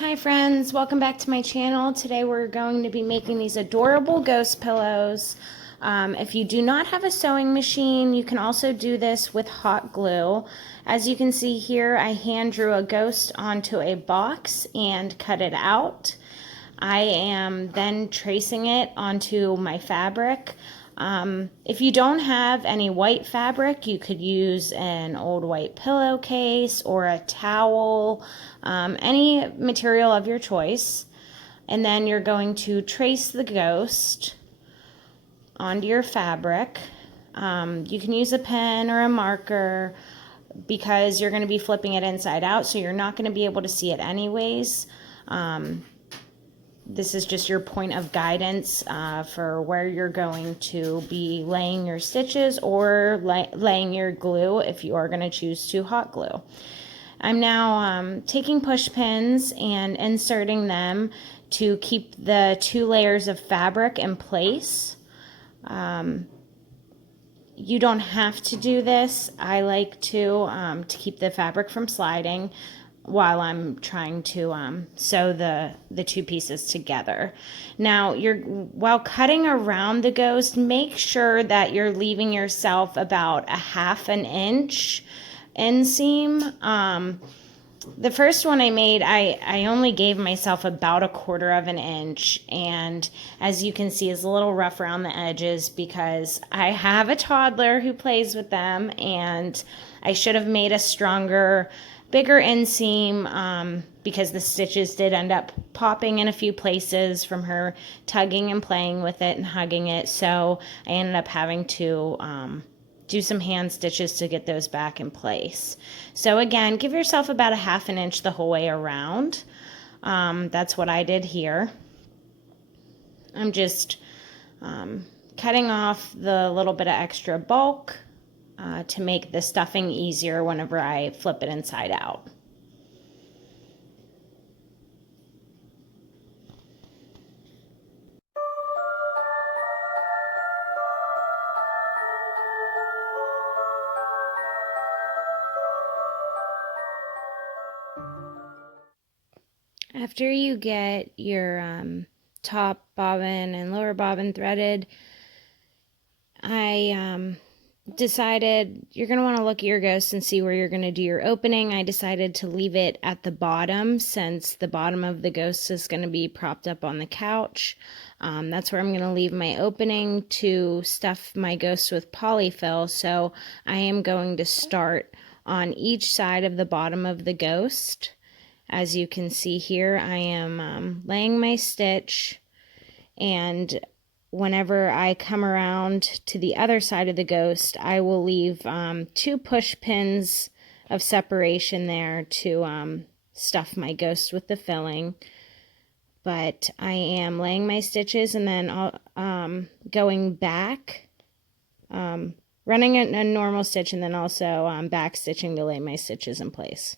Hi friends, welcome back to my channel. Today we're going to be making these adorable ghost pillows. If you do not have a sewing machine, you can also do this with hot glue. As you can see here, I hand drew a ghost onto a box and cut it out. I am then tracing it onto my fabric. If you don't have any white fabric, you could use an old white pillowcase or a towel, any material of your choice. And then you're going to trace the ghost onto your fabric. You can use a pen or a marker because you're going to be flipping it inside out, so you're not going to be able to see it anyways. This is just your point of guidance for where you're going to be laying your stitches or laying your glue if you are going to choose to hot glue. I'm now taking push pins and inserting them to keep the two layers of fabric in place. You don't have to do this. I like to keep the fabric from sliding while I'm trying to sew the two pieces together. Now, while cutting around the ghost, make sure that you're leaving yourself about a 1/2 inch inseam. The first one I made, I only gave myself about 1/4 inch, and as you can see, is a little rough around the edges because I have a toddler who plays with them, and I should have made a stronger, bigger inseam because the stitches did end up popping in a few places from her tugging and playing with it and hugging it, so I ended up having to do some hand stitches to get those back in place. So again, give yourself about a 1/2 inch the whole way around. That's what I did here. I'm just cutting off the little bit of extra bulk to make the stuffing easier whenever I flip it inside out. After you get your top bobbin and lower bobbin threaded, I decided you're going to want to look at your ghost and see where you're going to do your opening. I decided to leave it at the bottom since the bottom of the ghost is going to be propped up on the couch. That's where I'm going to leave my opening to stuff my ghost with polyfill. So I am going to start on each side of the bottom of the ghost. As you can see here, I am laying my stitch, and whenever I come around to the other side of the ghost, I will leave 2 push pins of separation there to stuff my ghost with the filling. But I am laying my stitches and then going back, running a normal stitch, and then also back stitching to lay my stitches in place.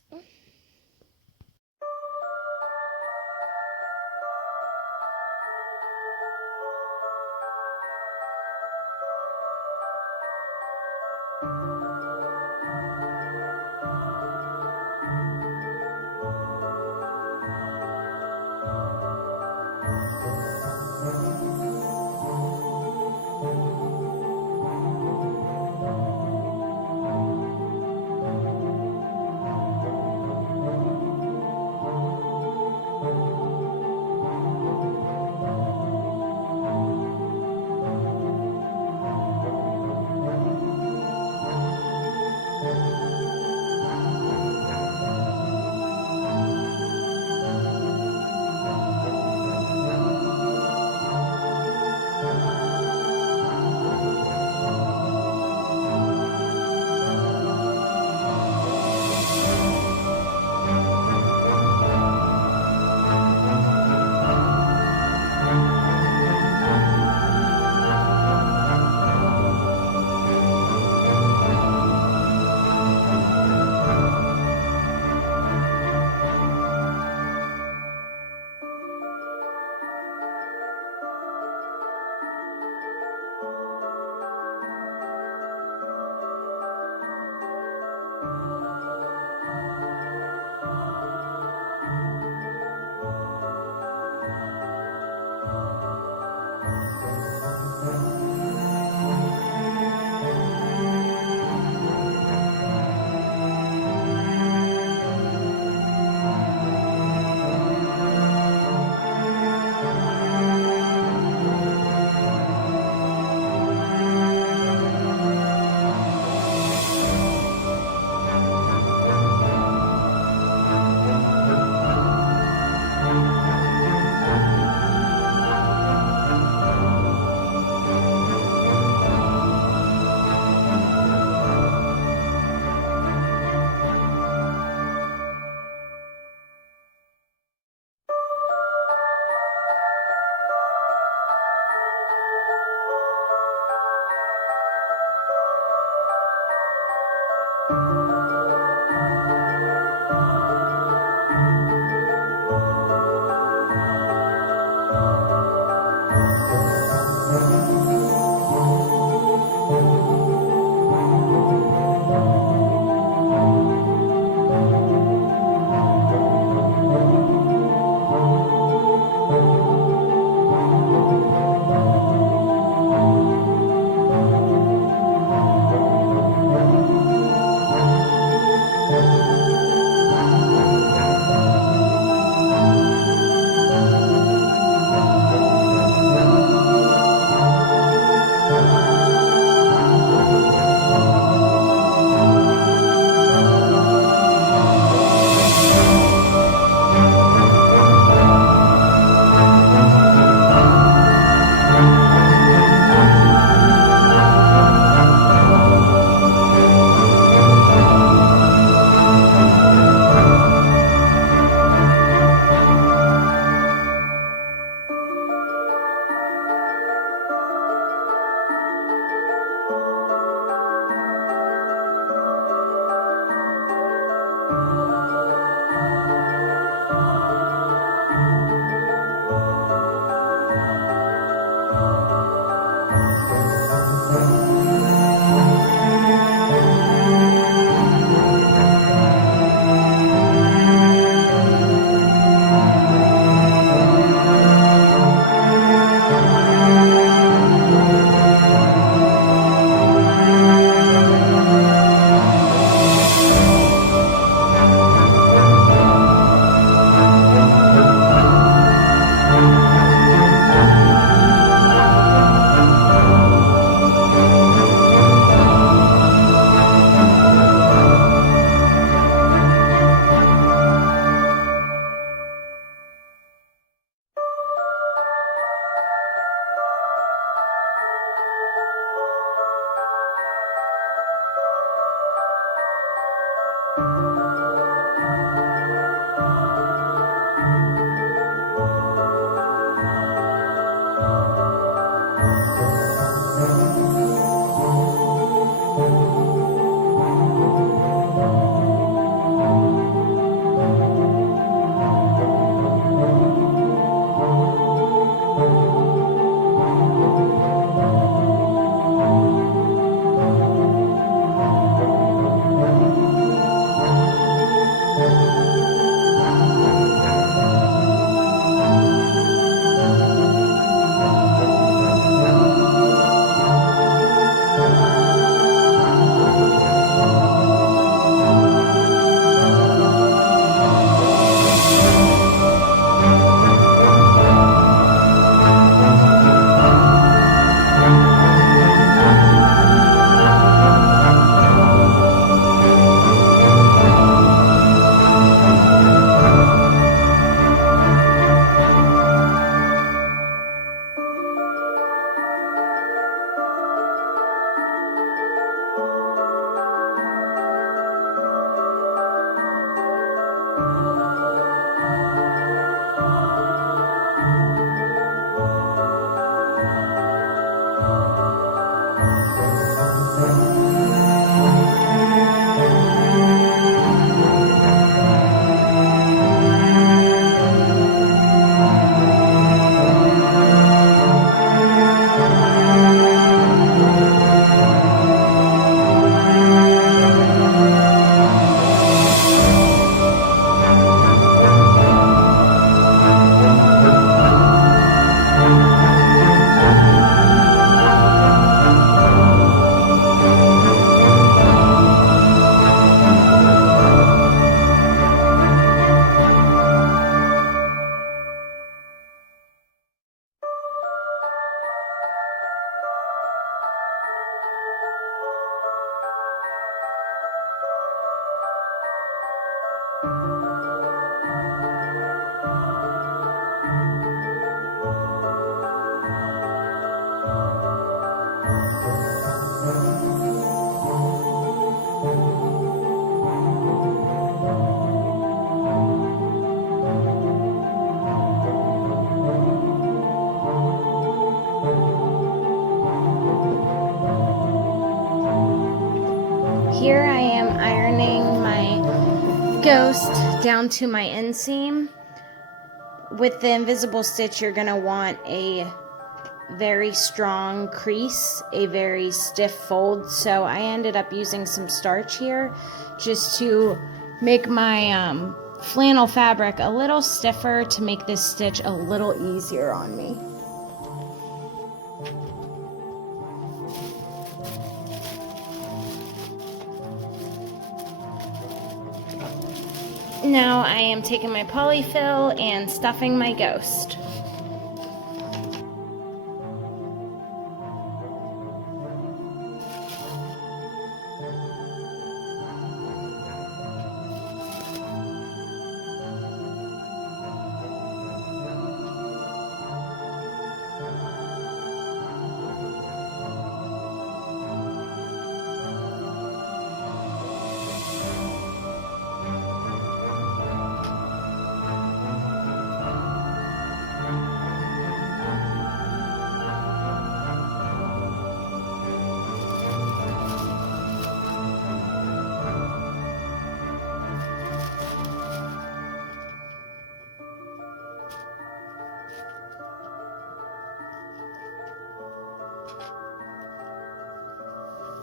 Here I am ironing my ghost down to my inseam. With the invisible stitch, you're going to want a very strong crease, a very stiff fold. So I ended up using some starch here just to make my flannel fabric a little stiffer to make this stitch a little easier on me. Now I am taking my polyfill and stuffing my ghost.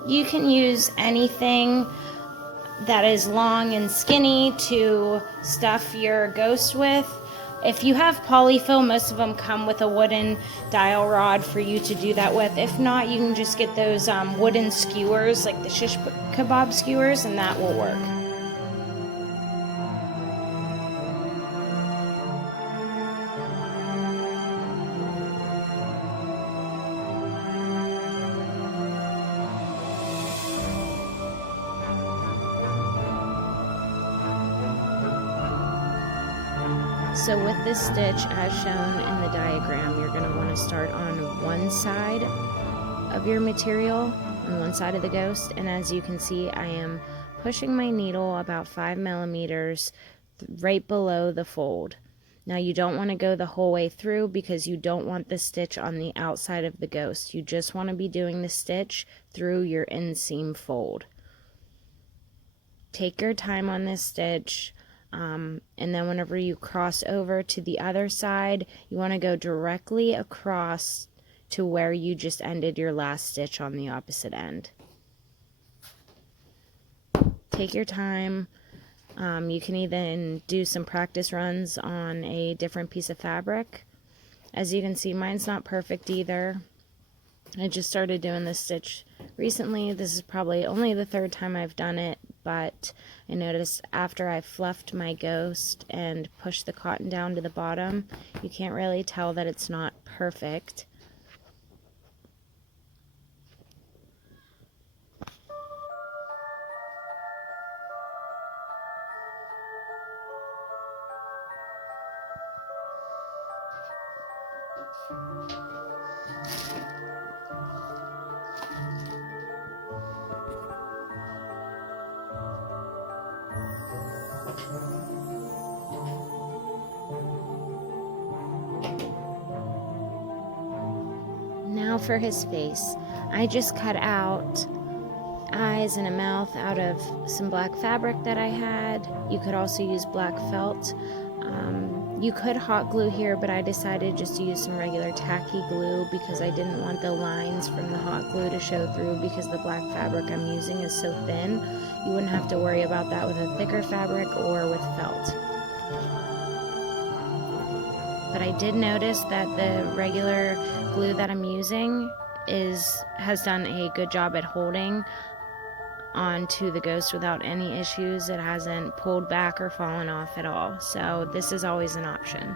You can use anything that is long and skinny to stuff your ghost with. If you have polyfill, most of them come with a wooden dowel rod for you to do that with. If not, you can just get those wooden skewers, like the shish kebab skewers, and that will work. So with this stitch, as shown in the diagram, you're going to want to start on one side of your material, on one side of the ghost, and as you can see, I am pushing my needle about 5 millimeters right below the fold. Now you don't want to go the whole way through because you don't want the stitch on the outside of the ghost. You just want to be doing the stitch through your inseam fold. Take your time on this stitch. And then whenever you cross over to the other side, you want to go directly across to where you just ended your last stitch on the opposite end. Take your time. You can even do some practice runs on a different piece of fabric. As you can see, mine's not perfect either. I just started doing this stitch recently. This is probably only the third time I've done it, but I noticed after I fluffed my ghost and pushed the cotton down to the bottom, you can't really tell that it's not perfect. Now for his face. I just cut out eyes and a mouth out of some black fabric that I had. You could also use black felt. You could hot glue here, but I decided just to use some regular tacky glue because I didn't want the lines from the hot glue to show through because the black fabric I'm using is so thin. You wouldn't have to worry about that with a thicker fabric or with felt. But I did notice that the regular glue that I'm using has done a good job at holding onto the ghost without any issues. It hasn't pulled back or fallen off at all. So this is always an option.